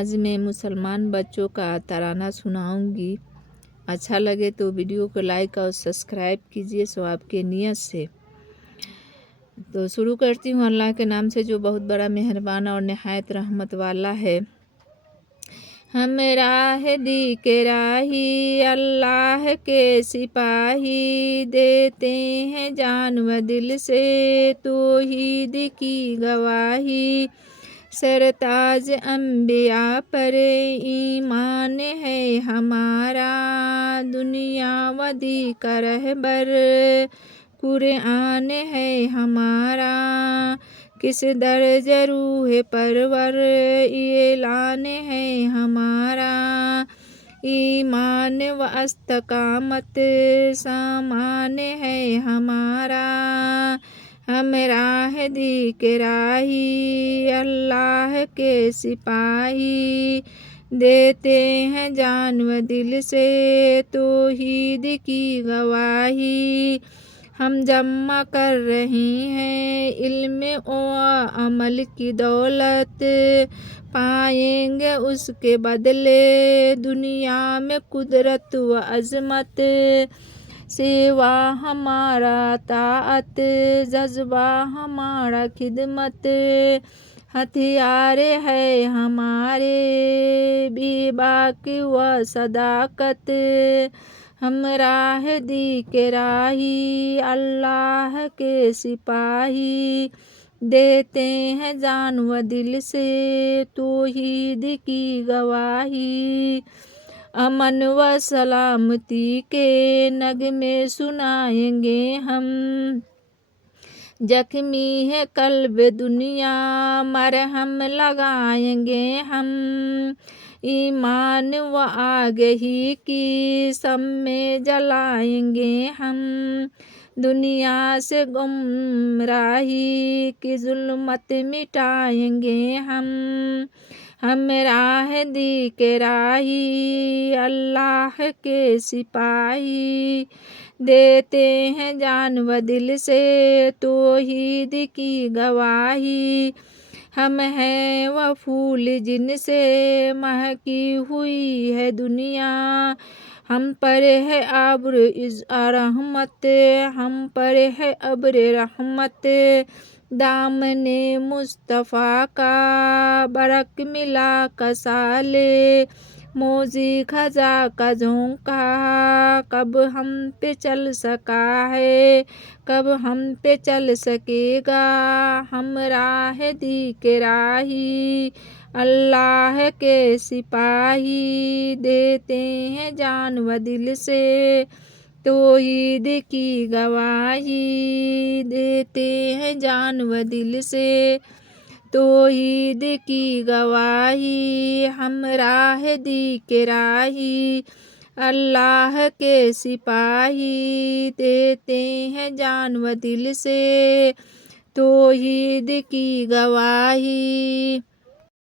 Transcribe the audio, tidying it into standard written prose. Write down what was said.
آج میں مسلمان بچوں کا ترانہ سناؤں گی۔ اچھا لگے تو ویڈیو کو لائک اور سبسکرائب کیجیے ثواب کے نیت سے۔ تو شروع کرتی ہوں اللہ کے نام سے جو بہت بڑا مہربان اور نہایت رحمت والا ہے۔ ہم راہ دی کے راہی اللہ کے سپاہی، دیتے ہیں جان و دل سے توحید کی گواہی۔ سرتاج انبیاء پر ایمان ہے ہمارا، دنیا و دی کا رہبر قرآن ہے ہمارا۔ کس درجہ روح پرور اعلان ہے ہمارا، ایمان و استقامت سامان ہے ہمارا۔ ہم راہ دی کے راہی اللہ کے سپاہی، دیتے ہیں جان و دل سے توحید کی گواہی۔ ہم جمع کر رہے ہیں علم و عمل کی دولت، پائیں گے اس کے بدلے دنیا میں قدرت و عظمت۔ سیوا ہمارا طاعت، جذبہ ہمارا خدمت، ہتھیار ہے ہمارے بے باکی و صداقت۔ ہم راہ دی کے راہی اللہ کے سپاہی، دیتے ہیں جان و دل سے توحید کی گواہی۔ امن و سلامتی کے نغمے سنائیں گے ہم، زخمی ہے قلب دنیا مرہم لگائیں گے ہم۔ ایمان و آگہی کی شمع جلائیں گے ہم، دنیا سے گمراہی کی ظلمت مٹائیں گے ہم۔ ہم راہ دی کے راہی اللہ کے سپاہی، دیتے ہیں جان و دل سے توحید کی گواہی۔ ہم ہیں وہ پھول جن سے مہکی ہوئی ہے دنیا، ہم پر ہے ابر رحمت، ہم پر ہے ابر رحمت۔ دامن مصطفیٰ کا برق ملا کسالے، موزی خزاں کا جھونکا کب ہم پہ چل سکا ہے، کب ہم پہ چل سکے گا۔ ہم راہ دی کے راہی اللہ کے سپاہی، دیتے ہیں جان و دل سے توحید کی گواہی، دیتے ہیں جان و دل سے توحید کی گواہی۔ ہم راہ دی کے راہی اللہ کے سپاہی، دیتے ہیں جان و دل سے توحید کی گواہی۔